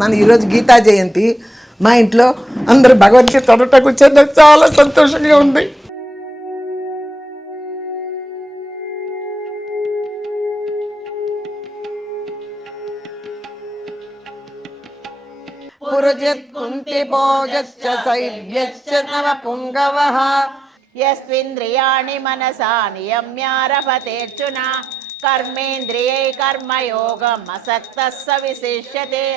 మన ఈరోజు గీతా జయంతి మా ఇంట్లో అందరూ భగవద్గీత చదవటకు వచ్చేది నాకు చాలా సంతోషంగా ఉంది. పురుజత్కుంతి భోజశ్చ సైభ్యశ్చ నవ పుంగవః యస్వింద్రియాణి మనసా నియమ్యారభతేర్జున కర్మేంద్రియై కర్మయోగం అసక్తః స విశిష్యతే.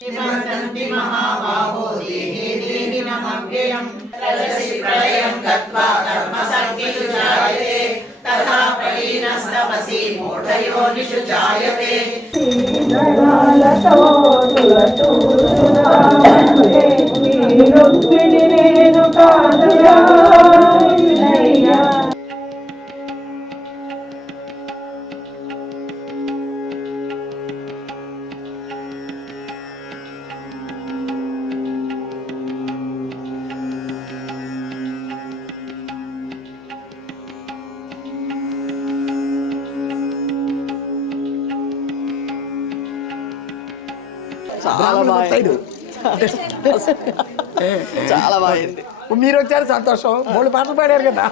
నివర్తంతి మహాబాహో దేహే దేహినమవ్యయం రజసి ప్రళయం గత్వా కర్మసంగేషు జాయతే తథా ప్రలీనస్తమసి మూఢయోనిషు జాయతే. చాలా బాగుంది. మీరు వచ్చారు సంతోషం. 3 పాటలు పాడారు కదా.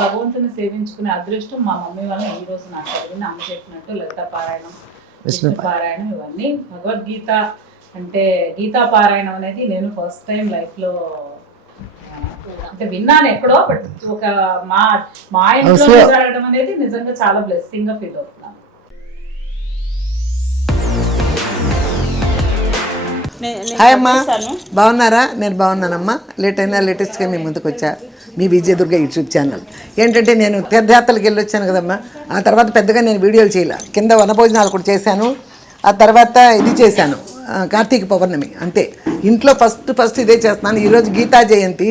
భగవంతుని సేవించుకునే అదృష్టం మా మమ్మీ వల్ల ఈ రోజు నాకు కలిగింది. అమ్మ చెప్పినట్టు లలిత పారాయణం, విష్ణు పారాయణం, ఇవన్నీ భగవద్గీత అంటే గీతా పారాయణం అనేది నేను ఫస్ట్ టైం లైఫ్ లో అంటే విన్నాను ఎక్కడో. బట్ ఒక మా ఇంట్లో జరగడం అనేది నిజంగా చాలా బ్లెస్సింగ్ గా ఫీల్ అవుతున్నాను. హాయ్ అమ్మా, బాగున్నారా? నేను బాగున్నానమ్మా. లేట్ అయినా లేటెస్ట్గా మీ ముందుకు వచ్చా. మీ విజయ దుర్గ యూట్యూబ్ ఛానల్. ఏంటంటే నేను తీర్థయాత్రలకు వెళ్ళి వచ్చాను కదమ్మా. ఆ తర్వాత పెద్దగా నేను వీడియోలు చేయలే. కింద వనభోజనాలు కూడా చేశాను. ఆ తర్వాత ఇది చేశాను, కార్తీక పౌర్ణమి, అంతే. ఇంట్లో ఫస్ట్ ఇదే చేస్తున్నాను. ఈరోజు గీతా జయంతి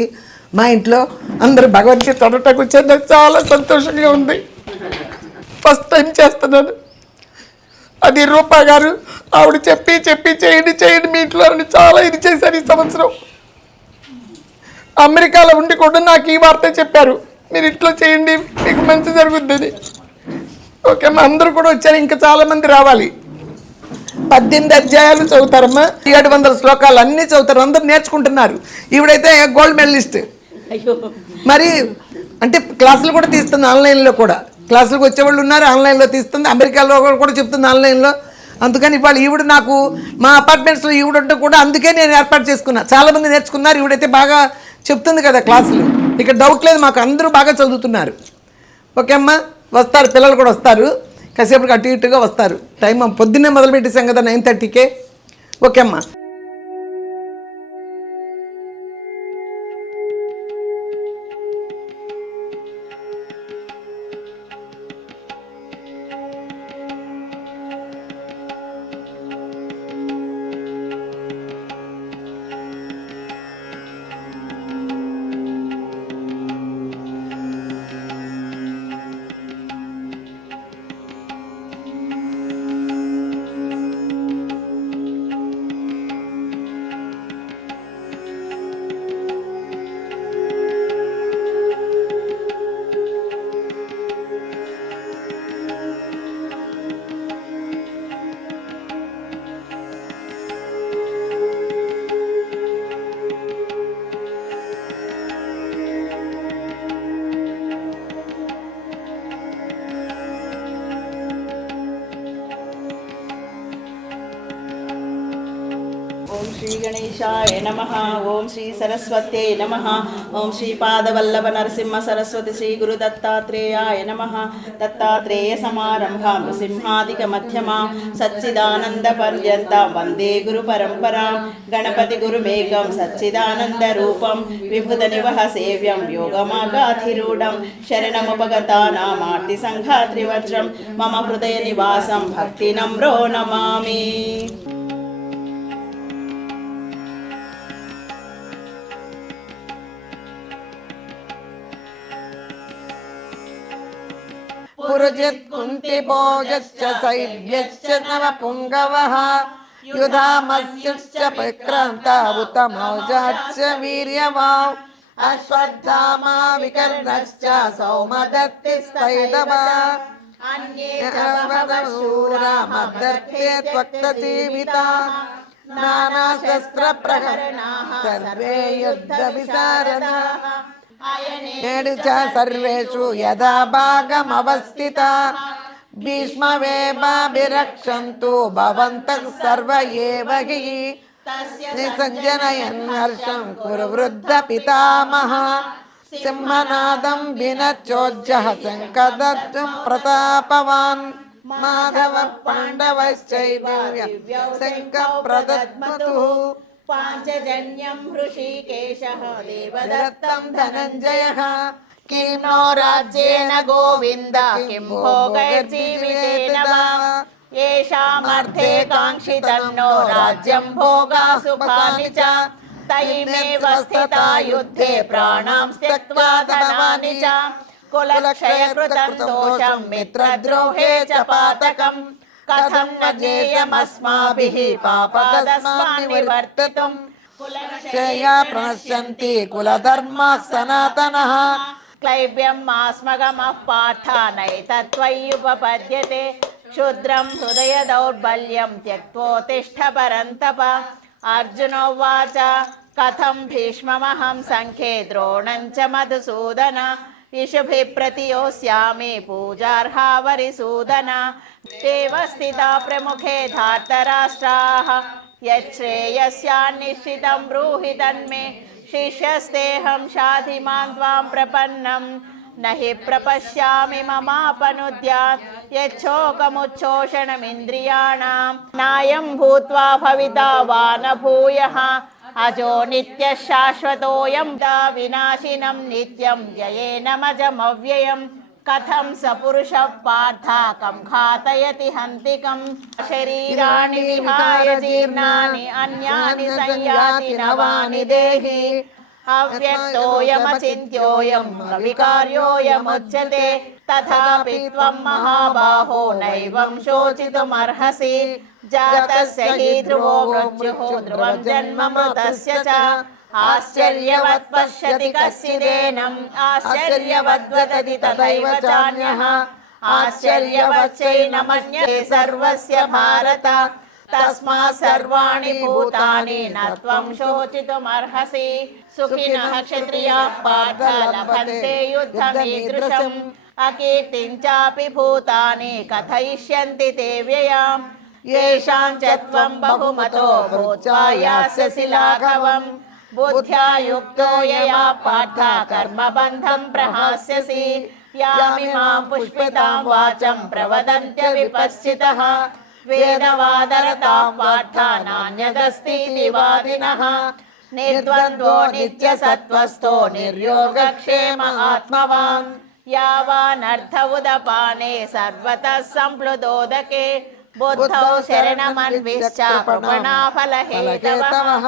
మా ఇంట్లో అందరూ భగవద్గీత చదవటకు వచ్చేది నాకు చాలా సంతోషంగా ఉంది. ఫస్ట్ టైం చేస్తున్నాను. అది రూపా గారు ఆవిడ చెప్పి చేయండి మీ ఇంట్లో అని చాలా ఇది చేశారు. ఈ సంవత్సరం అమెరికాలో ఉండి కూడా నాకు ఈ వార్త చెప్పారు, మీరు ఇంట్లో చేయండి మీకు మంచి జరుగుతుంది. ఓకే అమ్మా, అందరూ కూడా వచ్చారు. ఇంకా చాలామంది రావాలి. 18 అధ్యాయాలు చదువుతారమ్మా. 700 శ్లోకాలు అన్నీ చదువుతారు. అందరూ నేర్చుకుంటున్నారు. ఈవిడైతే గోల్డ్ మెడలిస్ట్. మరి అంటే క్లాసులు కూడా తీస్తుంది, ఆన్లైన్లో కూడా క్లాసులకు వచ్చేవాళ్ళు ఉన్నారు. ఆన్లైన్లో తీస్తుంది, అమెరికాలో కూడా చెప్తుంది ఆన్లైన్లో. అందుకని ఇవాళ ఈవిడ నాకు మా అపార్ట్మెంట్స్లో ఈవిడంటే కూడా అందుకే నేను ఏర్పాటు చేసుకున్నా. చాలామంది నేర్చుకున్నారు. ఈవిడైతే బాగా చెప్తుంది కదా క్లాసులు. ఇక డౌట్ లేదు, మాకు అందరూ బాగా చదువుతున్నారు. ఓకే అమ్మా, వస్తారు, పిల్లలు కూడా వస్తారు. కాసేపటికి అటు ఇటుగా వస్తారు. టైం పొద్దున్నే మొదలు పెట్టేసాం కదా 9:30కే. ఓకే అమ్మా. ఓం శ్రీ గణేశాయ నమః. ఓం శ్రీ సరస్వత్యై నమః. ఓం శ్రీ పాదవల్లభ నరసింహ సరస్వతి శ్రీ గురు దత్తాత్రేయాయ నమః. దత్తాత్రేయ సమారంభాం నృసింహాదిక మధ్యమాం సచ్చిదానంద పర్యంతం వందే గురు పరంపరాం. గణపతి గురుమేకం సచ్చిదానంద రూపం విభుత నివహ సేవ్యం యోగమాగాధిరూఢం శరణముపగతానామార్తి సంఘాత్రివజ్రం మమ హృదయ నివాసం భక్తి నమ్రో నమామి. పురుజత్కుంతి భోజశ్చ సైభ్యశ్చ నవ పుంగవః యుధామస్యుశ్చ విక్రాంత ఉతమౌజశ్చ వీర్యవాన్ అశ్వత్థామా వికర్ణశ్చ సౌమదత్తిస్తైదవ अन्ये च बहवः शूरा मदर्थे त्वक्तजीविताः नानाशस्त्रप्रहरणाः सर्वे युद्धविशारदाः నేడు చ సర్వేషు యథా భాగమవస్థితాః భీష్మవేవాభిరక్షन्तు భవంతః సర్వ ఏవ హి నిసంజనయన్ హర్షం కురు వృద్ధ పితామహ సింహనాదం వినచోజ్జః శంఖదత్తం ప్రతాపవాన్ మాధవ పాండవశ్చైవ శంఖ ప్రదద్మతుః पाञ्चजन्यं हृषीकेशः देवदत्तं దత్తం ధనంజయః किं नो राज्येन गोविन्द किं भोगैर्जीवितेन वा येषामर्थे काङ्क्षितन्नो राज्यं भोगा सुखानि च तैमेव स्थिता युद्धे प्राणां त्यक्त्वा धनानि च कुलक्षयकृतं दोषं मित्रद्रोहे च पातकम् कथं न ज्ञेयमस्माभिः पापादस्मान् निवर्तितुं క్షయా ప్రణశ్యంతి కులధర్మాः సనాతనः क्लैब्यं मास्मगमः पार्थ नैतत्त्वय्युपपद्यते क्षुद्रं हृदय दौर्बल्यं त्यक्त्वोत्तिष्ठ परन्तप अर्जुनोवाच कथं भीष्ममहं सङ्ख्ये द्रोणं च मधुसूदन इषुभिः प्रतियोस्यामि पूजार्हा वरिसूदन देव स्थिता प्रमुखे धार्तराष्ट्राः यच्छ्रेयस्यान्निश्चितं ब्रूहि तन्मे शिष्यस्तेऽहं शाधिमान् त्वां प्रपन्नं न हि प्रपश्यामि ममापनुद्यात् यच्छोकमुच्छोषणमिन्द्रियाणां नायं भूत्वा भविता वा न भूयः अजो नित्यः शाश्वतोऽयं विनाशिनं नित्यं जयेनमजमव्ययम् कथं स पुरुषः पार्थ कं घातयति हन्तिकं शरीराणि विहाय जीर्णानि अन्यानि संयाति नवानि देहि अव्यक्तोऽयमचिन्त्योऽयं विकार्योऽयमुच्यते तथापि त्वं महाबाहो नैवं शोचितुमर्हसि जातस्य हि ध्रुवो मृत्युः ध्रुवं जन्म मृतस्य च आश्चर्यवत् पश्यति कश्चिदेनम् आश्चर्यवद् वदति तथैव चान्यः आश्चर्यवच्चैनमन्यते सर्वस्य भारत तस्मात् सर्वाणि भूतानि न त्वं शोचितुमर्हसि सुखिनः क्षत्रियाः पार्थ लभन्ते युद्धमीदृशम् अकीर्तिं चापि भूतानि कथयिष्यन्ति ते व्ययाम् येषां च त्वं बहुमतो भूत्वा यास्यसि लाघवम् बुद्ध्या युक्तो यया पार्थ कर्मबन्धं प्रहास्यसि यामिमां पुष्पितां वाचं प्रवदन्त्य विपश्चितः वेदवादरतां पार्थ नान्यदस्तीति वादिनः निर्द्वन्द्वो नित्यसत्त्वस्थो निर्योगक्षेम आत्मवान् यावानर्थ उदपाने सर्वतः सम्प्लुतोदके बुद्धौ शरणमन्विश्च प्रपणाफलहेतवः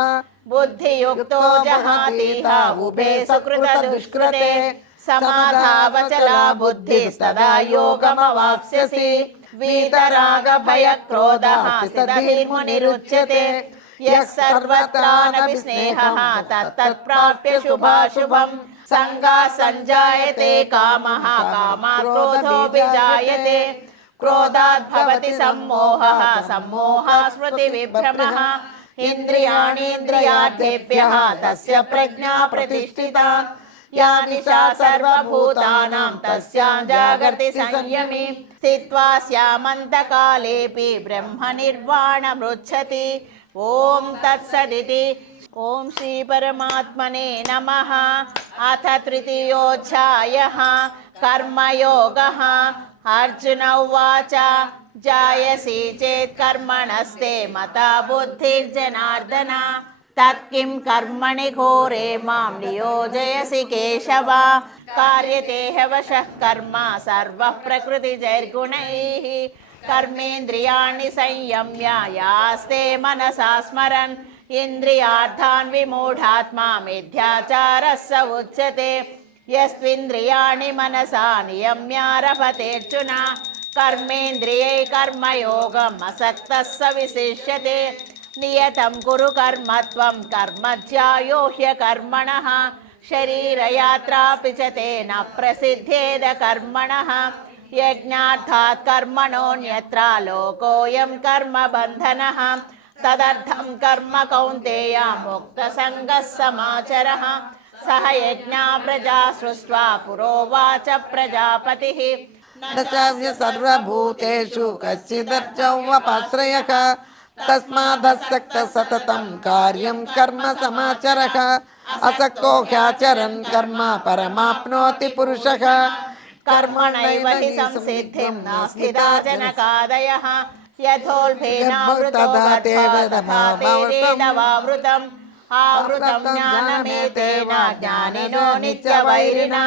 बुद्धियुक्तो जहातीह उभे सुकृतदुष्कृते समाधावचला बुद्धिस्तदा योगमवाप्स्यसि वीतरागभयक्रोधः स्थितधीर्मुनिरुच्यते यः सर्वत्रानपि स्नेहः तत्तत्प्राप्य शुभाशुभम् सङ्गात् सञ्जायते कामः कामात् क्रोधोऽभिजायते क्रोधात् भवति सम्मोहः सम्मोहात् स्मृतिविभ्रमः इन्द्रियाणीन्द्रियार्थेभ्यः तस्य प्रज्ञा प्रतिष्ठिता या निशा सर्वभूतानां तस्यां जागर्ति संयमी स्थित्वा स्यामन्तकालेऽपि ब्रह्मनिर्वाणमृच्छति ॐ तत्सदिति ॐ श्रीपरमात्मने नमः अथ तृतीयोऽध्यायः कर्मयोगः अर्जुन उवाच जायसि चेत् कर्मणस्ते मता बुद्धिर्जनार्दन तत्किं कर्मणि घोरे मां नियोजयसि केशव कार्यते ह्यवशः कर्म सर्वः प्रकृतिजैर्गुणैः कर्मेन्द्रियाणि संयम्य यास्ते मनसा स्मरन् इन्द्रियार्थान् विमूढात्मा मिथ्याचारः स उच्यते यस्त्विन्द्रियाणि मनसा नियम्यारभतेऽर्जुन कर्मेन्द्रियै कर्मयोगम् असक्तः स विशिष्यते नियतं कुरु कर्म त्वं कर्मज्यायो यज्ञार्थात् कर्मणोऽन्यत्र लोकोऽयं कर्मबन्धनः तदर्थं कर्म कौन्तेय मुक्तसङ्गः समाचरः सह यज्ञा प्रजा सृष्ट्वा पुरोवाच प्रजापतिः न चास्य सर्वभूतेषु कश्चिदर्चौवपाश्रयः तस्मादसक्तः सततं कार्यं कर्म समाचरः असक्तो ह्याचरन् कर्म परमाप्नोति पुरुषः कर्मणैव हि संसिद्धिं नास्तिदा जनकादयः यथोल्बेनावृतो वेदवावृतम् आवृतं ज्ञानमेतेन ज्ञानिनो नित्यवैरिणा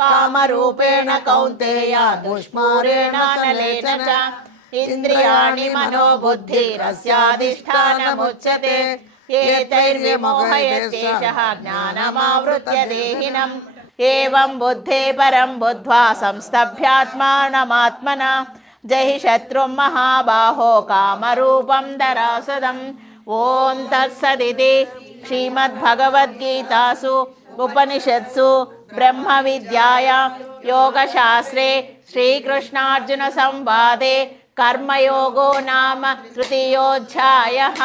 कामरूपेण कौन्तेय दुष्पूरेण नलेन च इन्द्रियाणि मनोबुद्धिरस्याधिष्ठानमुच्यते एतैर्विमोहयत्येषः ज्ञानमावृत्य देहिनम् एवं बुद्धे परं बुद्ध्वा संस्तभ्यात्मानमात्मना जहि शत्रुं महाबाहो कामरूपं दरासदम् ॐ तत्सदिति श्रीमद्भगवद्गीतासु उपनिषत्सु ब्रह्मविद्यायां योगशास्त्रे श्रीकृष्णार्जुनसंवादे कर्मयोगो नाम तृतीयोऽध्यायः।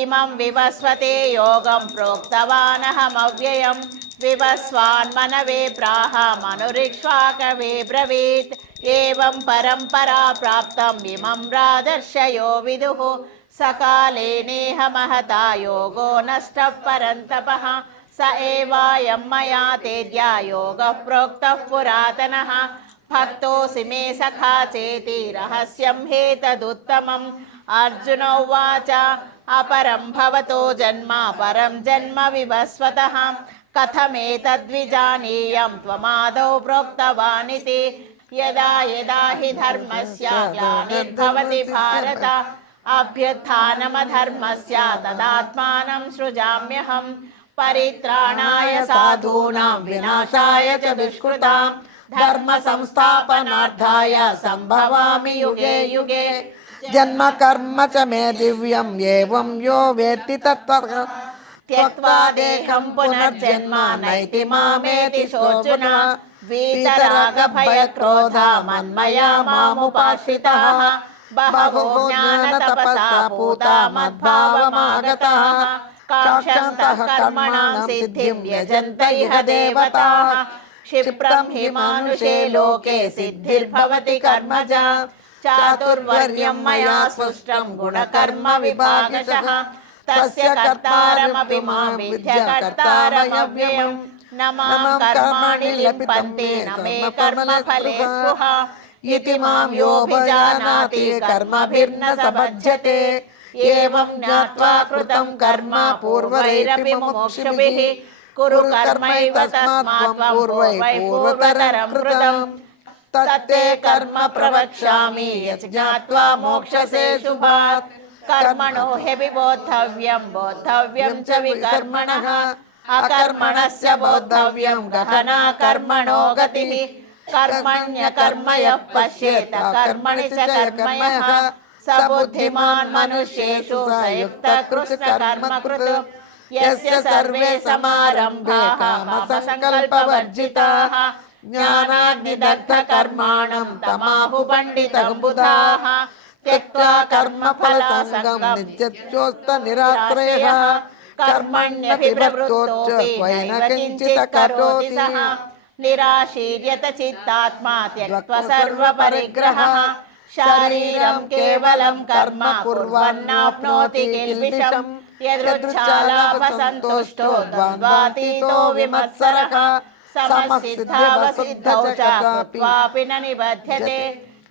इमं विवस्वते योगं प्रोक्तवानहमव्ययं विवस्वान्मनवे प्राह मनुरिक्ष्वाकवे ब्रवीत् एवं परम्परा प्राप्तम् इमं राजर्षयो विदुः सकाले नेह महता योगो नष्टः परन्तपः स एवायं मया तेद्या योगः प्रोक्तः पुरातनः भक्तोऽसि मे सखा चेति रहस्यं ह्येतदुत्तमम् अर्जुन उवाच अपरं भवतो जन्म परं जन्म विवस्वतः कथमेतद्विजानीयं त्वमादौ प्रोक्तवानिति यदा यदा हि धर्मस्य ग्लानिर्भवति भारत अभ्युत्थानमधर्मस्य तदात्मानं सृजाम्यहं परित्राणाय साधूनां विनाशाय च दुष्कृतां धर्म संस्थापनार्थाय संभवामि युगे युगे जन्म कर्म च मे दिव्यम् एवं यो वेत्ति तत्त्वतः त्यक्त्वा देहं पुनर्जन्म नैति मामेति सोऽर्जुन वीतरागभयक्रोधा मन्मया मामुपाश्रितः बहवो ज्ञानतपसा पूता मद्भावमागताः काङ्क्षन्तः कर्मणां सिद्धिं यजन्त इह देवताः क्षिप्रं हि मानुषे लोके सिद्धिर्भवति कर्मजा चातुर्वर्ण्यं मया सृष्टं गुणकर्म विभागशः तस्य कर्तारमपि मां विद्य कर्तारमव्ययं न मां कर्माणि लिप्यन्ते न मे कर्मफले स्पृहा इति मां योऽभिजानाति कर्मभिर्न स बध्यते एवं ज्ञात्वा कृतं कर्म पूर्वैरपि मुमुक्षुभिः कुरु कर्मैव तस्मात् त्वं पूर्वतरं कृतम् तत्ते कर्म प्रवक्ष्यामि यज्ञात्वा मोक्षसे शुभात् कर्मणो ह्यपि बोद्धव्यं च विकर्मणः अकर्मणस्य बोद्धव्यं गहना कर्मणो गतिः कर्मण्यकर्म यः पश्येत कर्मणि च कर्मयः स बुद्धिमान् मनुष्येषु स युक्तः कृष्णकर्मकृत् यस्य सर्वे समारम्भाः कामसङ्कल्पवर्जिताः ज्ञानाग्निदग्धकर्माणं तमाहु पंडितं बुधाः त्यक्त्वा कर्मफलासङ्गं नित्यच्योस्तनिराश्रयः कर्मण्यभिप्रवृत्तोऽपि नैव किञ्चित् करोति सः निराशीर्यत चित्तात्मा त्यक्त्वा सर्वपरिग्रहः शरीरं केवलं कर्म कुर्वन्नाप्नोति किल्बिषम् यदृच्छालाभसन्तुष्टो द्वन्द्वातीतो विमत्सरः समसिद्धावसिद्धौ च क्वापि न निबध्यते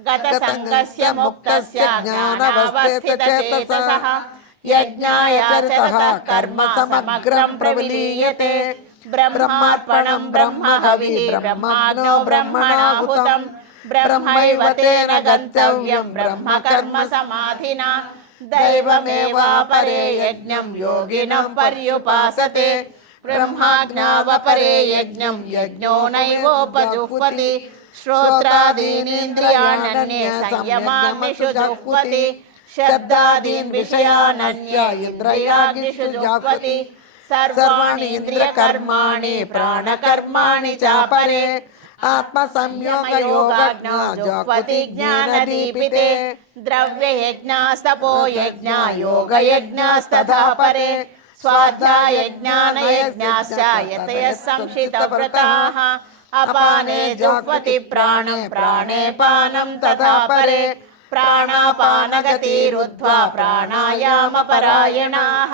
गतसङ्गस्य मुक्तस्य ज्ञानावस्थितचेतसः यज्ञायाचरतः कर्म समग्रं प्रविलीयते ब्रह्मार्पणं ब्रह्महविः ब्रह्माग्नौ ब्रह्मणाहुतं ब्रह्मैव तेन गन्तव्यं ब्रह्मकर्म समाधिना दैवमेवापरे यज्ञं योगिनः पर्युपासते ब्रह्माज्ञावपरे यज्ञं यज्ञो नैवोपजुह्वति श्रोत्रादीनीन्द्रियाणन्ये संयमाग्निषु जुह्वति शब्दादीन् विषयानन्य इन्द्रियाग्निषु जुह्वति सर्वाणि इन्द्रियकर्माणि प्राणकर्माणि चापरे आत्मसंयोगयोगाग्नो जुह्वति ज्ञानदीपिते द्रव्ययज्ञास्तपो यज्ञा योगयज्ञास्तथा परे स्वाध्यायज्ञानयज्ञाश्च यतयः संशितव्रताः अपाने जुह्वति प्राणं प्राणे पानं तथा परे प्राणापानगतिरुद्ध्वा प्राणायामपरायणाः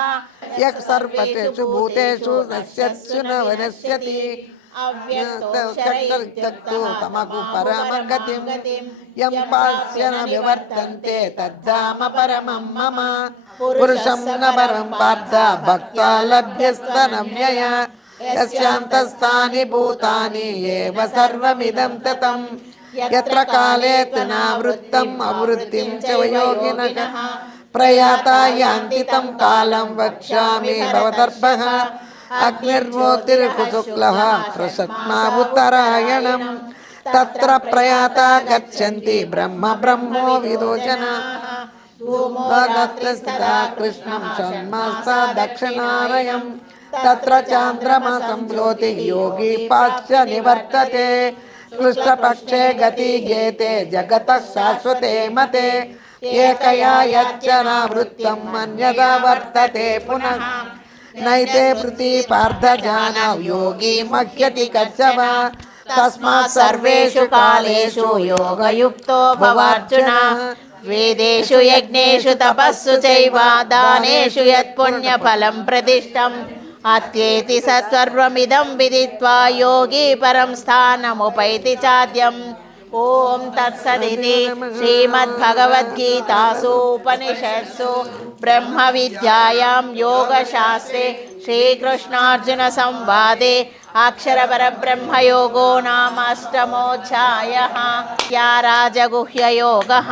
यः सर्वतेषु भूतेषु नश्यत्सु न विनश्यति अव्यक्तो तमगु परमं गतिं यं पास्य न विवर्तन्ते तद्धाम परमं मम पुरुषं न परं पार्थ भक्त्वा लभ्यस्तनव्यय यस्यान्तस्थानि भूतानि एव सर्वमिदं ततं यत्र काले तु नावृत्तम् अवृत्तिं च योगिनः प्रयाता यान्ति तं कालं वक्ष्यामि भवदर्भः अग्निर्मोतिर्कुशुक्लः कृष्णावुत्तरायणं तत्र प्रयाता गच्छन्ति ब्रह्म ब्रह्मो विदो जनाः स्थिता कृष्णं षण्मासा दक्षिणारयं तत्र चान्द्रमासं ज्योतिः योगी पाश्च निवर्तते कृष्णपक्षे गति गेते जगतः शाश्वते मते एकया यच्चनावृत्तम् अन्यदा वर्तते पुनः नैते वृत्ति पार्थ जानाव योगी मह्यति कच्छव तस्मात् सर्वेषु कालेषु योगयुक्तो भवार्जुन वेदेषु यज्ञेषु तपस्सु चैव दानेषु यत्पुण्यफलं प्रतिष्ठम् अत्येति सत्सर्वमिदं विदित्वा योगी परं स्थानमुपैति चाद्यम् ॐ तत्सदिति श्रीमद्भगवद्गीतासु उपनिषत्सु ब्रह्मविद्यायां योगशास्त्रे श्रीकृष्णार्जुनसंवादे अक्षरपरब्रह्मयोगो नाम अष्टमोऽध्यायः। या राजगुह्ययोगः।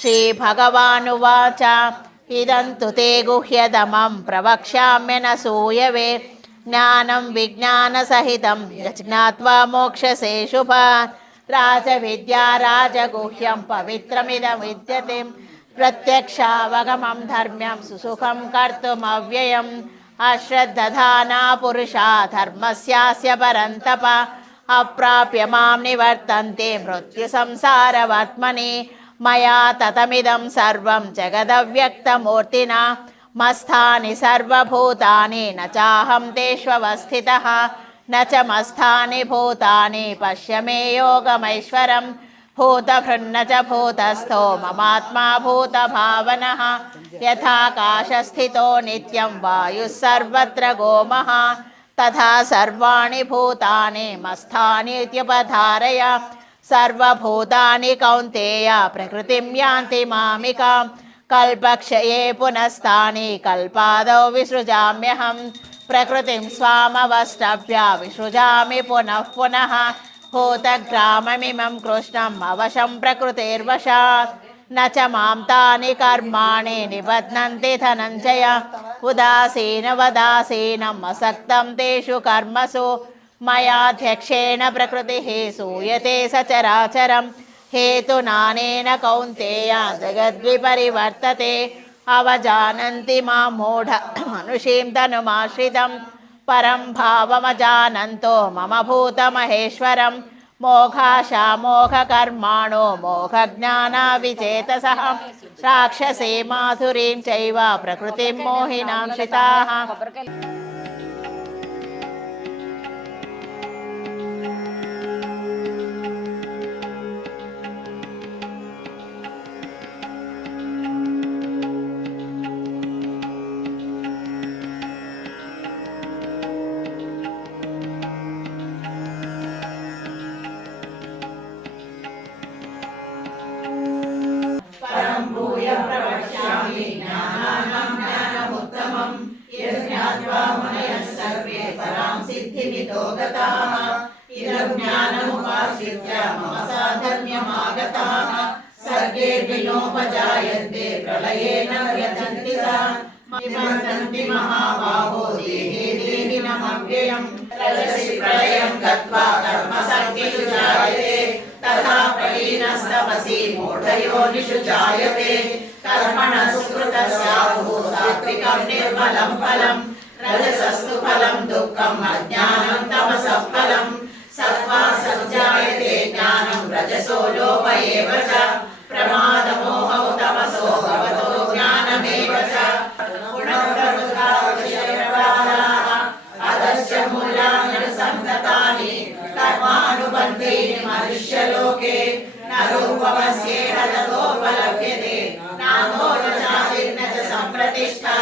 श्रीभगवानुवाच इदं तु ते गुह्यतमं प्रवक्ष्याम्यनसूयवे ज्ञानं विज्ञानसहितं यज्ञात्वा मोक्षसे शुभात् राजविद्या राजगुह्यं पवित्रमिदं विद्यते प्रत्यक्षावगमं धर्म्यं सुसुखं कर्तुमव्ययम् अश्रद्धधाना पुरुषा धर्मस्यास्य परन्तप अप्राप्य मां निवर्तन्ते मृत्युसंसारवर्त्मनि मया ततमिदं सर्वं जगदव्यक्तमूर्तिना मस्थानि सर्वभूतानि न चाहं तेष्वस्थितः न च मस्थानि भूतानि पश्य मे योगमैश्वरं भूतभृन्न च भूतस्थो ममात्मा भूतभावनः यथाकाशस्थितो नित्यं वायुः सर्वत्र गोमः तथा सर्वाणि भूतानि मस्थानि इत्युपधारय सर्वभूतानि कौन्तेय प्रकृतिं यान्ति मामिकां कल्पक्षये पुनस्तानि कल्पादौ विसृजाम्यहं प्रकृतिं स्वामवष्टभ्य विसृजामि पुनः पुनः भूतग्राममिमं कृष्णम् अवशं प्रकृतेर्वशात् न च मां तानि कर्माणि निबध्नन्ति धनञ्जय उदासीनवदासीनम् असक्तं तेषु कर्मसु मयाध्यक्षेण प्रकृतिः सूयते सचराचरं हेतुनानेन कौन्तेय जगद्विपरिवर्तते अवजानन्ति मां मूढ मनुषीं तनुमाश्रितं परं भावमजानन्तो मम भूतमहेश्वरं मोघाशामोघकर्माणो मोघज्ञानाविचेतसः राक्षसे माधुरीं चैव प्रकृतिं मोहिनां श्रिताः महाबाहो देहे देहिनमव्ययम् प्रलयं गत्वा कर्मसङ्गिषु जायते तथा प्रलीनस्तमसि मूढयोनिषु जायते कर्मणः सुकृतस्याहुः सात्विकं निर्मलं फलं रजसस्तु फलं दुःखम् अज्ञानं तमसः फलं सत्त्वासञ्जायते ज्ञानं रजसो लोभ एव च प्रमादमोहौ तमसो भवतो ज्ञानमेव च गुणप्रवृद्धा विषयप्रवादाः अधश्च मूल्यान्यनुसन्ततानि कर्मानुबन्धीनि मनुष्यलोके न रूपमस्येह ततोपलभ्यते नामो न चादिर्न च सम्प्रतिष्ठा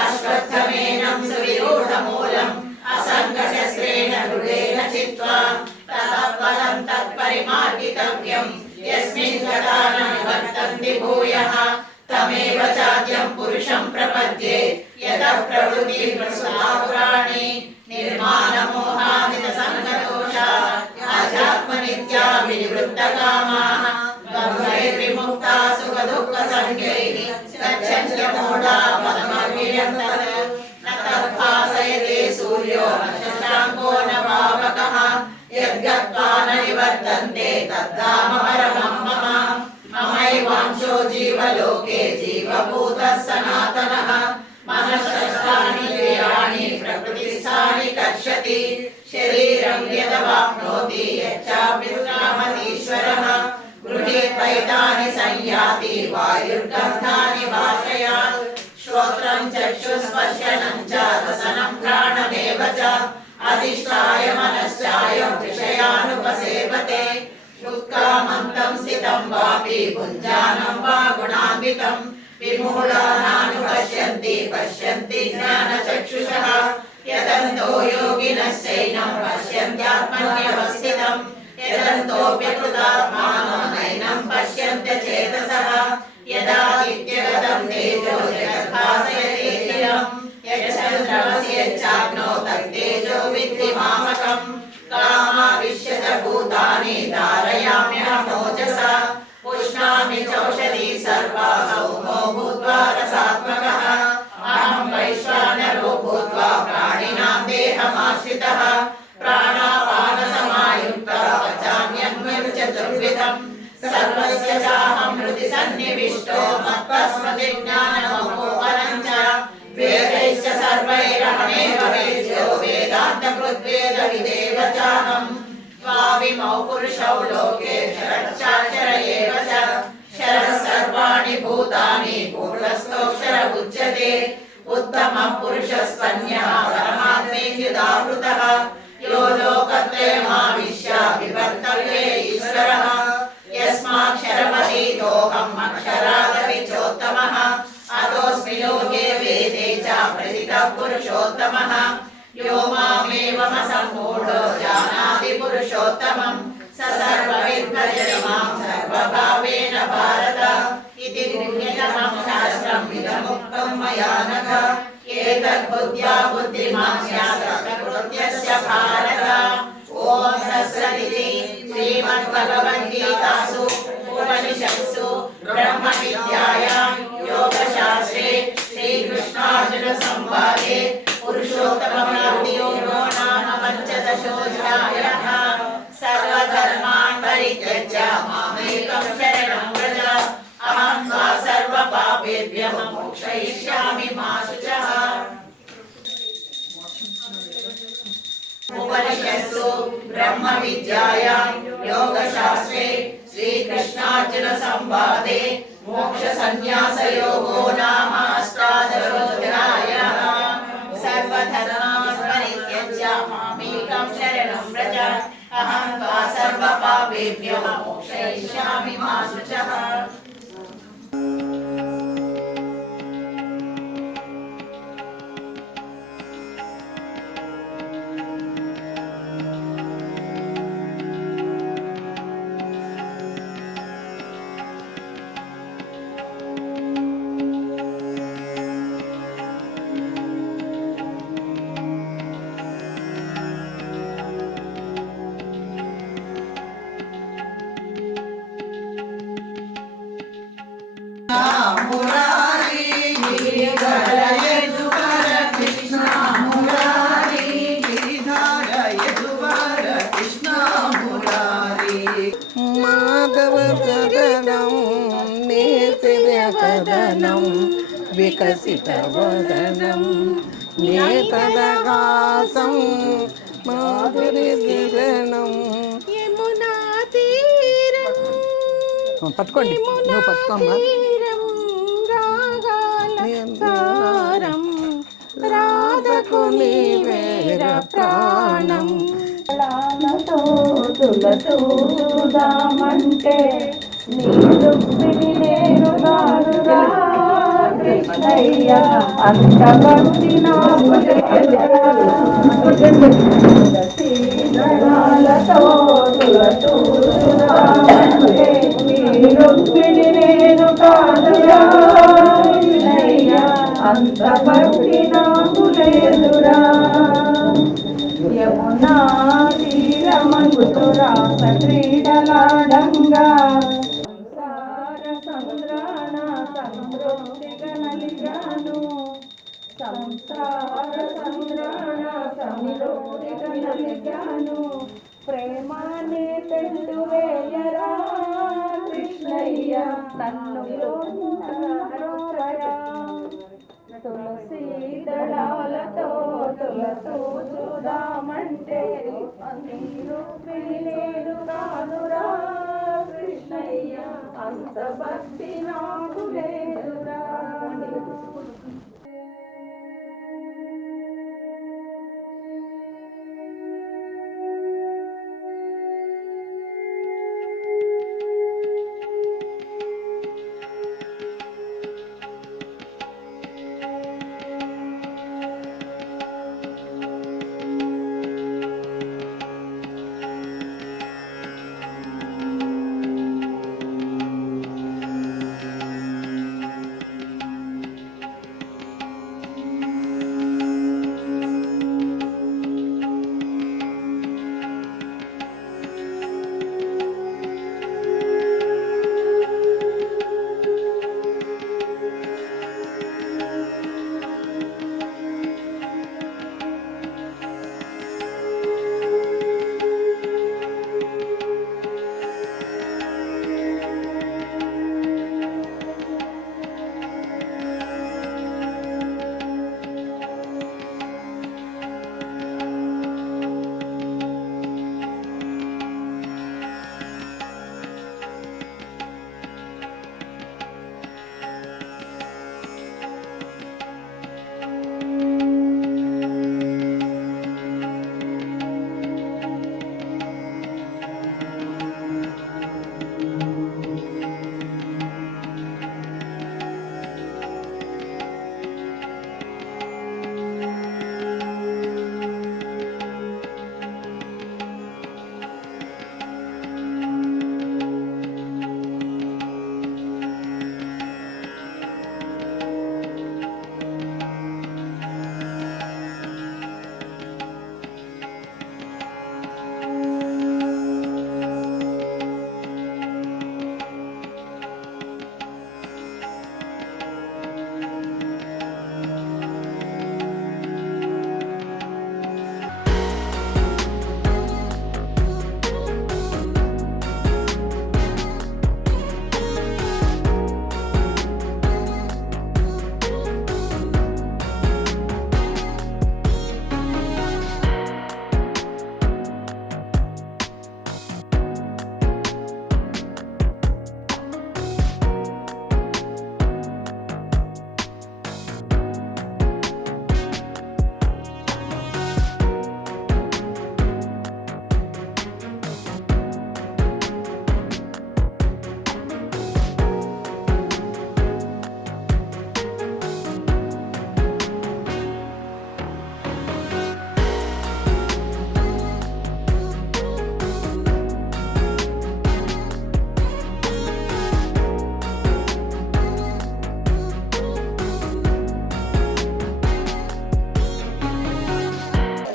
अश्वत्थमेनं सुविरूढमूलम् असङ्गशस्त्रेण दृढेन चित्वा ततः फलं तत्परिमार्गितव्यम् यस्मिन् गता न निवर्तन्ति भूयः तमेव चाद्यं पुरुषं प्रपद्ये यतः प्रवृत्तिः प्रसृता पुराणी निर्माणमोहामितसङ्गदोषा आध्यात्मनित्या विनिवृत्तकामाः द्वन्द्वैर्विमुक्ता सुखदुःखसङ्गैः गच्छन्त्यमूढा पदमव्ययं तत् न तद्भासयते सूर्यो न शशाङ्को न पावकः यद्गत्वा न निवर्तन्ते तद्धाम परमं मम ममैवांशो जीवलोके जीवभूतः सनातनः मनःषष्ठानि इंद्रियाणि प्रकृतिस्थानि कर्षति शरीरं यदवाप्नोति यच्चाप्युत्क्रामतीश्वरः गृहीत्वैतानि संयाति वायुर्गन्धानि वाशयात् श्रोत्रं चक्षुस्पर्शनं च रसनं घ्राणमेव च अधिष्ठाय मनश्चायं विषयानुपसेवते उत्कामन्तं स्थितं वापि भुञ्जानं वा गुणान्वितं विमूढानानुपश्यन्ति पश्यन्ति ज्ञानचक्षुषः यदन्तो योगिनश्चैनं पश्यन्त्यात्मन्यवस्थितं यदन्तोऽप्यकृतात्मानो नैनं पश्यन्त्यचेतसः यदादित्यगतं तेजो जगद्भासयतेऽखिलं यच्चन्द्रमसि यच्चाग्नो तत्तेजो विद्धि मामकम् कामाविश्य च भूतानि धारयाम्यहमोजसा पुष्णामि चौषधी सर्वा सौमो भूत्वा रसात्मकः अहं वैश्वानरो भूत्वा प्राणिनां देहमाश्रितः प्राणापानसमायुक्तः पचाम्यन्नं चतुर्विधम् सर्वस्य चाहं हृदि सन्निविष्टो मत्तस्मृतिज्ञानमपोहनं च वेदैश्च सर्वैरहमेव वेद्यो वेदान्तकृद्वेदविदेव चाहम् द्वाविमौ पुरुषौ लोके क्षरश्चाक्षर एव च क्षरः सर्वाणि भूतानि पूर्णस्थोऽक्षर उच्यते उत्तमः पुरुषस्त्वन्यः परमात्मेत्युदाहृतः यो लोकत्रयमाविश्य विवर्तव्ये ईश्वरः यस्माक्षरमतीतोऽहम् अक्षरादपि चोत्तमः अतोऽस्मि लोके वेदे च प्रथितः पुरुषोत्तमः यो मामेवमसम्मूढो जानाति पुरुषोत्तमं स सर्वविद्भजति मां सर्वभावेन भारत इति गृह्यतमं शास्त्रम् इदमुक्तं मया नघ एतद्बुद्ध्या बुद्धिमान् स्यात् प्रकृत्यस्य भारत ॐ तत्सदिति श्रीमद्भगवद्गीतासु उपनिषत्सु ब्रह्मविद्यायां योगशास्त्रे श्रीकृष्णार्जुनसंवादे पुरुषोत्तमप्राप्तियोगो नाम पञ्चदशोऽध्यायः सर्वधर्मान् परित्यज्य मामेकं शरणं व्रज अहं त्वा सर्वपापेभ्यः मोक्षयिष्यामि मा शुचः उपनिषत्सु ब्रह्मविद्यायां योगशास्त्रे श्रीकृष्णार्जुनसंवादे मोक्षसंन्यासयोगो नाम अष्टादशोऽध्यायः सर्वधर्मान् परित्यज्य मामेकं शरणं व्रज अहं त्वा सर्वपापेभ्यः मोक्षयिष्यामि मा शुचः వికసితవదనం నేతదహాసం మాధురి కిరణం. యమునా తీరం పట్టుకోండి, నువ్వు పట్టుకోమ్మా. తీరం రాగాల సారం రాధకు నీవేర ప్రాణం. చూదామంటే నీరు నేను కృష్ణయ్య అంత భక్తి నాలతో రుక్మిణి నేను కాదురా కృష్ణయ్య అంత భక్తి నాకు లేదురా. యమునా తీరమంతురాస క్రీడలాడంగా సంసార సంద్రాణ సంతృప్తిగా నలిగాను. సంసార సంద్రాణ సంతృప్తిగా నలిగాను. ప్రేమానే తెండు వేయరా కృష్ణయ్య నన్ను లోరా. తులసి దళాలతో తులతో చూదామంటే నీరు నేను కాదురా కృష్ణయ్య అంత భక్తి నాకు లేదురా.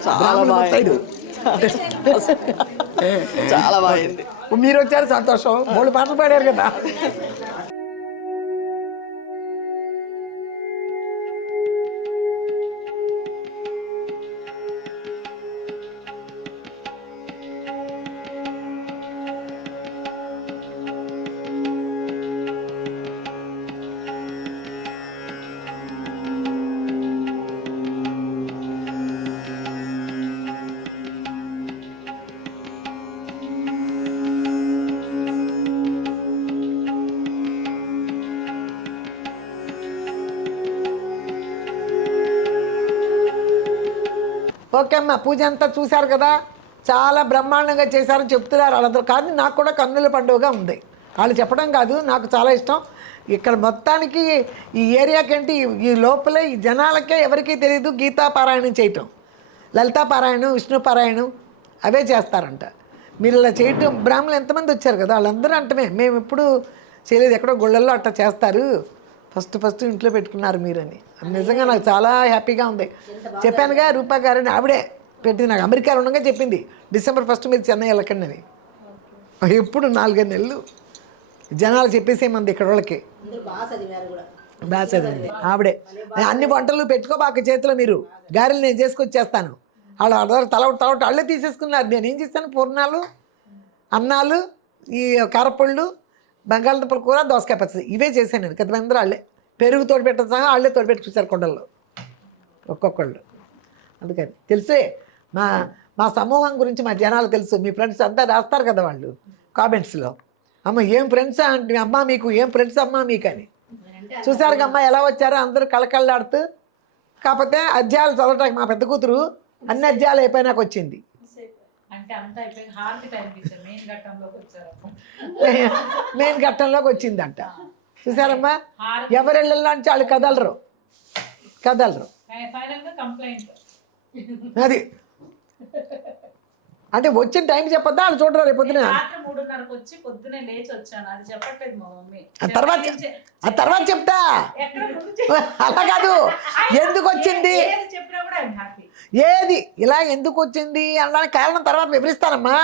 చాలా బాగా చాలా బాగుంది. మీరు వచ్చారు సంతోషం. 3 పాటలు పాడారు కదా. ఓకే అమ్మ, పూజ అంతా చూశారు కదా, చాలా బ్రహ్మాండంగా చేశారని చెప్తున్నారు వాళ్ళందరూ. కానీ నాకు కూడా కన్నుల పండుగగా ఉంది. వాళ్ళు చెప్పడం కాదు, నాకు చాలా ఇష్టం. ఇక్కడ మొత్తానికి ఈ ఏరియాకి ఏంటి, ఈ లోపలే ఈ జనాలకే ఎవరికీ తెలియదు గీతా పారాయణం చేయటం. లలితా పారాయణం, విష్ణు పారాయణం అవే చేస్తారంట. మీరు ఇలా చేయటం, బ్రాహ్మణులు ఎంతమంది వచ్చారు కదా, వాళ్ళందరూ అంటమే మేము ఎప్పుడు చేయలేదు, ఎక్కడో గుళ్ళల్లో అట్లా చేస్తారు, ఫస్ట్ ఇంట్లో పెట్టుకున్నారు మీరని. అది నిజంగా నాకు చాలా హ్యాపీగా ఉంది. చెప్పానుగా రూపా గారని, ఆవిడే పెట్టింది నాకు, అమెరికాలో ఉండగా చెప్పింది December 1 మీరు చెన్నై వెళ్ళకండి అని. ఎప్పుడు 4-5 నెలలు జనాలు చెప్పేసేమంది ఇక్కడ వాళ్ళకి. బాగా చదివింది ఆవిడే. అన్ని వంటలు పెట్టుకోబాక చేతిలో, మీరు గారెలు నేను చేసుకొచ్చేస్తాను. వాళ్ళు అందరూ తలవట వాళ్ళే తీసేసుకున్నారు. నేను ఏం చేస్తాను, పూర్ణాలు, అన్నాలు, ఈ కారపళ్ళు, బంగాళదుంపల కూర, దోసకాయ పచ్చడి ఇవే చేశాను నేను. కొంతమంది వాళ్ళే పెరుగు తోడు పెట్టడం సహా వాళ్ళే తోడు పెట్టుకొచ్చారు కొండల్లో ఒక్కొక్కళ్ళు. అందుకని తెలుసే మా సమూహం గురించి మా జనాలు తెలుసు. మీ ఫ్రెండ్స్ అంతా రాస్తారు కదా వాళ్ళు కామెంట్స్లో, అమ్మ ఏం ఫ్రెండ్స్ అంటే, అమ్మ మీకు ఏం ఫ్రెండ్స్ అమ్మ మీకు అని. చూసారు అమ్మ ఎలా వచ్చారో అందరూ కళకళలాడుతూ. కాకపోతే అధ్యాయాలు చదవటానికి మా పెద్ద కూతురు అన్ని అధ్యాయాలు అయిపోయినాక వచ్చింది. అంటే అంతా అయిపోయింది, హారతి టైం ఇచ్చారు, మెయిన్ ఘట్టంలోకి వచ్చారు. మెయిన్ ఘట్టంలోకి వచ్చిందంట. చూసారమ్మా, ఎవరు వెళ్ళాలంటే వాళ్ళు కదలరు. ఫైనల్ గా కంప్లైంట్ అది అంటే వచ్చిన టైం చెప్పొద్దా, వాళ్ళు చూడరు రేపు పొద్దున. రాత్రి 3:30కి వచ్చి పొద్దునే లేచి వచ్చాను, అది చెప్పట్లేదు మా మమ్మీ. తర్వాత చెప్తా. అలా కాదు, ఎందుకు వచ్చింది, చెప్పినా కూడా ఐఎమ్ హ్యాపీ. ఏది ఇలా ఎందుకు వచ్చింది అనడానికి కారణం తర్వాత వివరిస్తానమ్మా.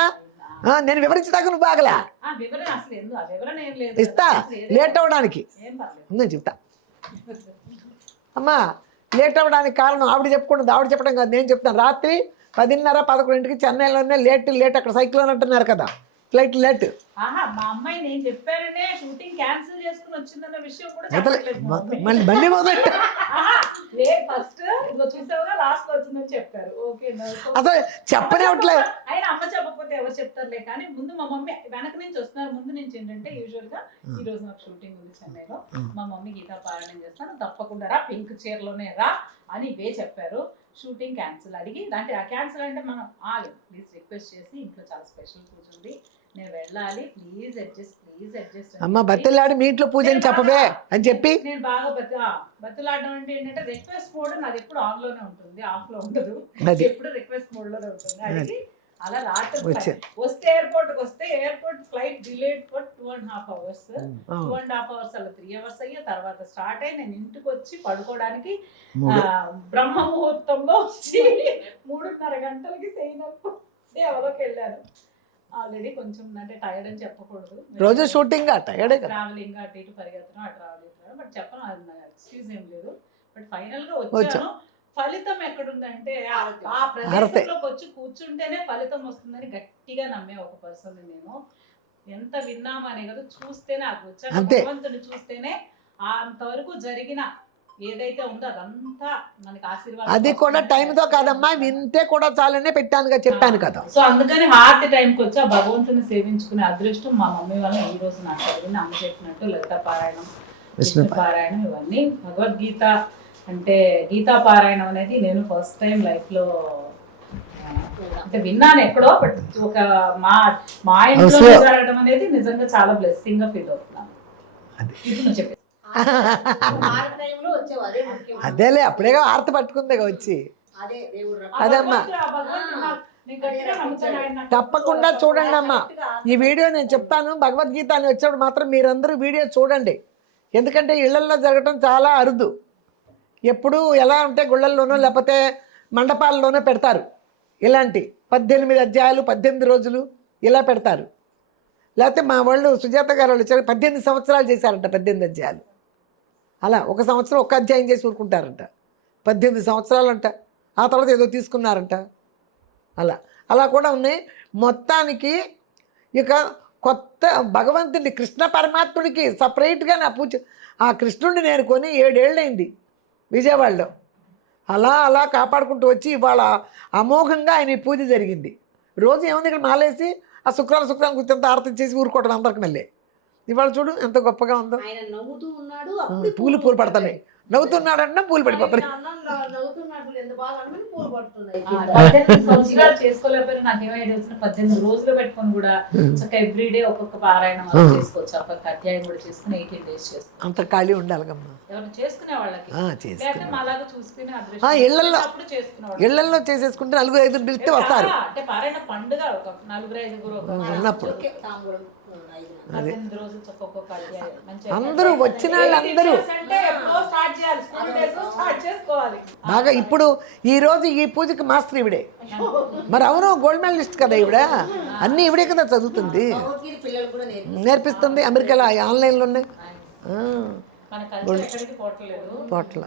నేను వివరించడానికి నువ్వు బాగలే వివరణ అసలు ఎందుకు, ఆ వివరణ ఏం లేదు, ఇస్తా లేట్ అవ్వడానికి. ఏం పర్లేదు, నేను చెప్తా అమ్మా. లేట్ అవ్వడానికి కారణం ఆవిడ చెప్పుకుంటుంది, ఆవిడ చెప్పడం కాదు, నేను చెప్తాను. రాత్రి 10:30-11కి చెన్నైలోనే లేట్ అక్కడ సైక్లోన్ అంటున్నారు కదా, ఫ్లైట్ లేట్. ఆహా, మా అమ్మాయి నేను చెప్పాననే షూటింగ్ క్యాన్సిల్ చేసుకుని వచ్చిందన్న విషయం కూడా చెప్పలేదు. మళ్ళీ మొదట ఫస్ట్ ఇదిగో చూసావుగా లాస్ట్ వచ్చిందని చెప్పారు. ఓకే, అసలు చెప్పనేవట్లేదు. అయినా అమ్మ చెప్పకపోతే ఎవరు చెప్తారులే. కానీ ముందు మా మమ్మీ వెనక నుంచి వస్తున్నారు, ముందు నుంచి ఏంటంటే యూజువల్ గా ఈ రోజు నాకు షూటింగ్ ఉంది చెన్నైలో, మా మమ్మీ గీతా పారాయణం చేస్తాను, తప్పకుండా రా, పింక్ చీరలోనే రా అని ఇవే చెప్పారు. షూటింగ్ క్యాన్సిల్ అడిగి దాంట్లో క్యాన్సిల్ అంటే మనం ప్లీజ్ రిక్వెస్ట్ చేసి ఇంట్లో చాలా స్పెషల్ పూజ ఉంది, నేను వెళ్ళాలి, ప్లీజ్ అడ్జస్ట్ అమ్మ బతిలాడి మీ ఇంట్లో పూజ అని చెప్పవే అని చెప్పి నేను బాగా బతిలాడడం అంటే ఏంటంటే రిక్వెస్ట్ మోడ్ నాది ఎప్పుడు ఆన్ లోనే ఉంటుంది, ఆఫ్ లో ఉండదు, ఎప్పుడు రిక్వెస్ట్ మోడ్ లోనే ఉంటుంది. అడిగి అలా రాత్రి వస్తే airport flight delayed for 2.5 hours, 2.5 hours అలా 3 hours అయ్యే తర్వాత స్టార్ట్ అయ్యి నేను ఇంటికి వచ్చి పడుకోవడానికి బ్రహ్మ ముహూర్తంలో వచ్చి 3:30 గంటలకి సేవలోకి వెళ్ళాను. ఆల్రెడీ కొంచెం అంటే టైర్డ్ అని చెప్పకూడదు, రోజు షూటింగ్ ట్రావెలింగ్ అటు ఇటు పరిగెత్తడం, ఆ ట్రావెలింగ్ బట్ చెప్పను, అది ఎక్స్క్యూజ్ ఏం లేదు. బట్ ఫైనల్ గా వచ్చాను. ఫలితం ఎక్కడుందంటే ఆ ప్రదేశంలోకి వచ్చి కూర్చుంటేనే ఫలితం వస్తుందని గట్టిగా నమ్మే ఒక పర్సన్ నేను. ఎంత విన్నామనే కదా, చూస్తేనే అది వచ్చాక భగవంతుని చూస్తేనే అంతవరకు జరిగిన ఏదైతే ఉందో అదంతా మనకి ఆశీర్వాదం. అది కూడా టైంతో కాదమ్మా, వింటే కూడా చాలనే పెట్టానుగా, చెప్పాను కదా. సో అందుకని హార్ట్ టైంకి వచ్చి ఆ భగవంతుని సేవించుకునే అదృష్టం మా మమ్మీ వల్ల ఈ రోజు నాకు కలిగింది. అమ్మ చెప్పినట్టు లలిత పారాయణం, విష్ణు పారాయణం, ఇవన్నీ భగవద్గీత అంటే గీతా పారాయణం అనేది నేను ఫస్ట్ టైం లైఫ్ లో అంటే విన్నాను ఎక్కడో, బట్ ఒక మా ఇంట్లో జరగడం అనేది నిజంగా చాలా బ్లెస్సింగ్ గా ఫీల్ అవుతున్నాను. ఇప్పుడు నువ్వు చెప్పేసి అదేలే అప్పుడేగా ఆర్తి పట్టుకుంది వచ్చి. అదమ్మా తప్పకుండా చూడండి అమ్మా, ఈ వీడియో నేను చెప్తాను. భగవద్గీత అని వచ్చినప్పుడు మాత్రం మీరందరూ వీడియో చూడండి, ఎందుకంటే ఇళ్లల్లో జరగటం చాలా అరుదు. ఎప్పుడు ఎలా ఉంటే గుళ్ళల్లోనో లేకపోతే మండపాల్లోనో పెడతారు ఇలాంటి 18 అధ్యాయాలు 18 రోజులు ఇలా పెడతారు. లేకపోతే మా వాళ్ళు సుజాత గారు వాళ్ళు 18 సంవత్సరాలు చేశారంట, 18 అధ్యాయాలు. అలా ఒక సంవత్సరం ఒక అధ్యాయం చేసి ఊరుకుంటారంట, 18 సంవత్సరాలంట. ఆ తర్వాత ఏదో తీసుకున్నారంట. అలా కూడా ఉన్నాయి. మొత్తానికి ఇక కొత్త భగవంతుడిని కృష్ణ పరమాత్ముడికి సపరేట్గా నా పూజ, ఆ కృష్ణుడిని నేను కొని 7 ఏళ్ళైంది విజయవాడలో. అలా కాపాడుకుంటూ వచ్చి ఇవాళ అమోఘంగా ఆయన పూజ జరిగింది. రోజు ఏముంది ఇక్కడ మాలేసి ఆ శుక్రాలు కూర్చొని ఆరతి చేసి ఊరుకోవడం అందరికి మళ్ళీ. ఇవాళ చూడు ఎంత గొప్పగా ఉందో, పూలు పడుతున్నాయి. నవ్వుతున్నాడంటే పూలు పడిపోతున్నాయి. 18 సంవత్సరాలు చేసుకోలేకపోయినా నాకేం ఐడియా వచ్చిన 18 రోజులు పెట్టుకొని కూడా చక్కగా ఎవ్రీడే ఒక్కొక్క పారాయణం అలా చేసుకోవచ్చు, ఒక్కొక్క అధ్యాయం కూడా చేసుకుని 18 days చేసుకోవచ్చు. అంత ఖాళీ ఉండాలిగమ్మా. ఎవరు చేసుకునే వాళ్ళకి చేసుకునే లేకపోతే మాలాగా చూసుకుని ఇళ్ళల్లో అప్పుడు చేసుకునేవాళ్ళు. ఇళ్లలో చేసేసుకుంటే 4-5 పిలిస్తే వస్తారు అంటే పారాయణ పండుగ ఒక 4-5 ఉన్నప్పుడు. 18 రోజులు చక్క ఒక్కొక్క అధ్యాయం మంచిగా అందరూ వచ్చిన వాళ్ళందరూ అంటే ఎప్పుడో స్టార్ట్ చేయాలి, స్కూల్ డేస్ స్టార్ట్ చేసుకోవాలి. బాగా ఇప్పుడు ఈ రోజు ఈ పూజకి మాస్టర్ ఈవిడే. మరి అవును, గోల్డ్ మెడలిస్ట్ కదా ఈవిడ, అన్నీ ఈవిడే కదా చదువుతుంది, నేర్పిస్తుంది. అమెరికాలో ఆన్లైన్లో ఉన్నాయి. మన కల్చర్ ఎక్కడికి పోవట్లేదు,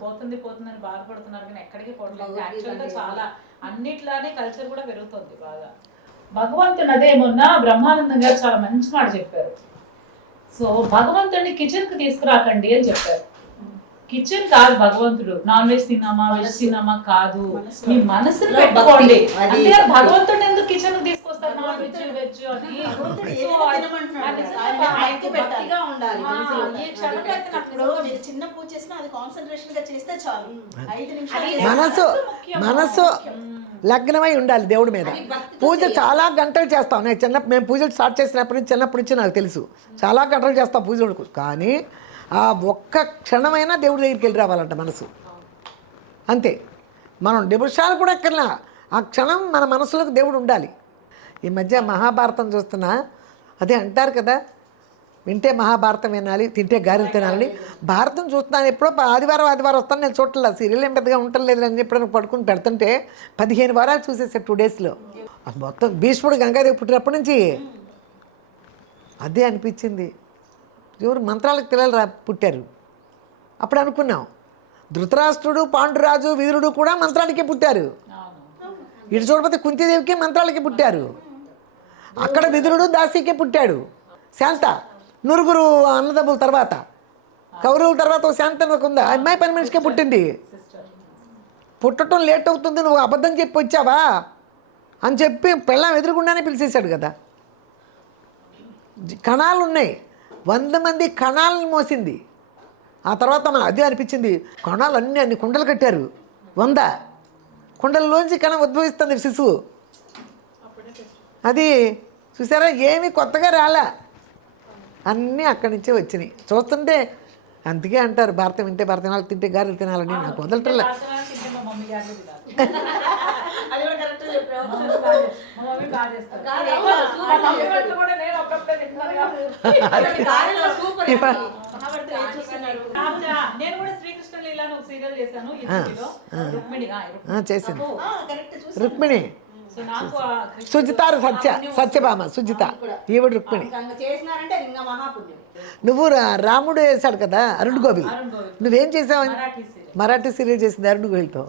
పోతుంది అని బాధపడుతున్నారు కానీ ఎక్కడికి పోవట్లేదు. యాక్చువల్ గా చాలా అన్నిట్లానే కల్చర్ కూడా పెరుగుతుంది బాగా. భగవంతుడు అదే మొన్న బ్రహ్మానందం గారు చాలా మంచి మాట చెప్పారు. సో భగవంతుడిని కిచెన్ కి తీసుకురాకండి అని చెప్పారు. కిచెన్ కాదు భగవంతుడు, నాన్ వెజ్ తిన్నామా వెజ్ తిన్నామా కాదు, మీ మనసుని పెట్టుకోండి. అంటే భగవంతుడిని ఎందుకు కిచెన్ కి తీసుకొస్తారు, నాన్ వెజ్ వెజ్ అని. చిన్న పూజ చేసినా అది కాన్సన్ట్రేషన్ గా చేస్తే చాలు. 5 నిమిషాలు మనసు లగ్నమై ఉండాలి దేవుడి మీద. పూజ చాలా గంటలు చేస్తాం. నేను మేము పూజలు స్టార్ట్ చేసినప్పటి నుంచి నాకు తెలుసు, చాలా గంటలు చేస్తాం పూజలకు. కానీ ఆ ఒక్క క్షణమైనా దేవుడి దగ్గరికి వెళ్ళి రావాలంట మనసు, అంతే. మనం నిమిషాలు కూడా ఎక్కర్లా, ఆ క్షణం మన మనసులోకి దేవుడు ఉండాలి. ఈ మధ్య మహాభారతం చూస్తున్నా, అదే అంటారు కదా, వింటే మహాభారతం వినాలి, తింటే గారెలు తినాలని. భారతం చూస్తున్నాను, ఎప్పుడో ఆదివారం వస్తాను, నేను చూడలే, సీరియల్ ఏం పెద్దగా ఉండలేదు అని చెప్పి పడుకుని పెడుతుంటే 15 వారాలు చూసేసా 2 daysలో. మొత్తం భీష్ముడు గంగాదేవి పుట్టినప్పటి నుంచి అదే అనిపించింది. ఎవరు మంత్రాలకు పిల్లలు పుట్టారు. అప్పుడు అనుకున్నాం ధృతరాష్ట్రుడు, పాండురాజు, వీరుడు కూడా మంత్రాలకే పుట్టారు. ఇటు చూడకపోతే కుంతీదేవికే మంత్రాలకి పుట్టారు. అక్కడ విదురుడు దాసికే పుట్టాడు. శాంత నురుగురు అన్నదమ్ముల తర్వాత, కౌరవుల తర్వాత శాంత ఉందా, అమ్మాయి 10 మనిషికే పుట్టింది. పుట్టడం లేట్ అవుతుంది, నువ్వు అబద్ధం చెప్పి వచ్చావా అని చెప్పి పెళ్ళాం ఎదురుగుండానే పిలిచేశాడు కదా. కణాలు ఉన్నాయి, 100 మంది కణాలను మోసింది. ఆ తర్వాత మన అదే అనిపించింది, కణాలు అన్ని కుండలు కట్టారు, 100 కుండలలోంచి కణం ఉద్భవిస్తుంది శిశువు. అది చూసారా, ఏమీ కొత్తగా రాలే, అన్నీ అక్కడి నుంచే వచ్చినాయి. చూస్తుంటే అందుకే అంటారు భారతం వింటే భారతం తినాలి, తింటే గారెలు తినాలని. నాకు వదలటలే. నేను కూడా శ్రీకృష్ణ లీలా ఒక సీరియల్ చేశాను, చేసింది రుక్మిణి, సుజితారు సత్యభామ సుజిత, ఈవిడ రుక్మిణి. నువ్వు రాముడు వేశాడు కదా అరుణ్ గోవిల్, నువ్వేం చేసావు? మరాఠీ సీరియల్ చేసింది అరుణ్ గోవిల్తో.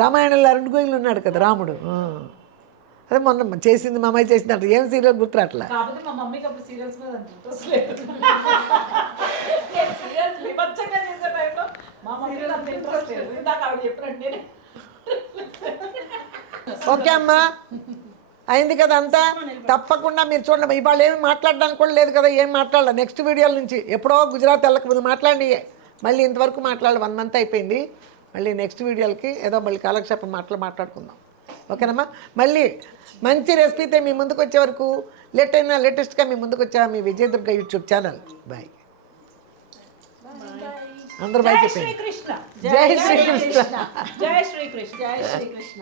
రామాయణంలో అరుణ్ గోవిల్ ఉన్నాడు కదా రాముడు. అదే మొన్న చేసింది మా అమ్మాయి చేసింది అంటే ఏం సీరియల్ గుర్తురాట్లా. ఓకే అమ్మా, అయింది కదా అంతా. తప్పకుండా మీరు చూడండి. ఇవాళ ఏమి మాట్లాడడానికి కూడా లేదు కదా, ఏం మాట్లాడాలి. నెక్స్ట్ వీడియోల నుంచి ఎప్పుడో గుజరాత్ వెళ్ళక ముందు మాట్లాడి, మళ్ళీ ఇంతవరకు మాట్లాడాలి. 1 month అయిపోయింది. మళ్ళీ నెక్స్ట్ వీడియోలకి ఏదో మళ్ళీ కాలక్షేపం మాట్లాడుకుందాం. ఓకేనమ్మా. మళ్ళీ మంచి రెసిపీతో మీ ముందుకు వచ్చే వరకు లేటెస్ట్గా మీ ముందుకు వచ్చా మీ విజయదుర్గ యూట్యూబ్ ఛానల్. బాయ్. అందరూ బాయ్ చెప్పండి. శ్రీకృష్ణ జై శ్రీకృష్ణ. జై శ్రీకృష్ణ.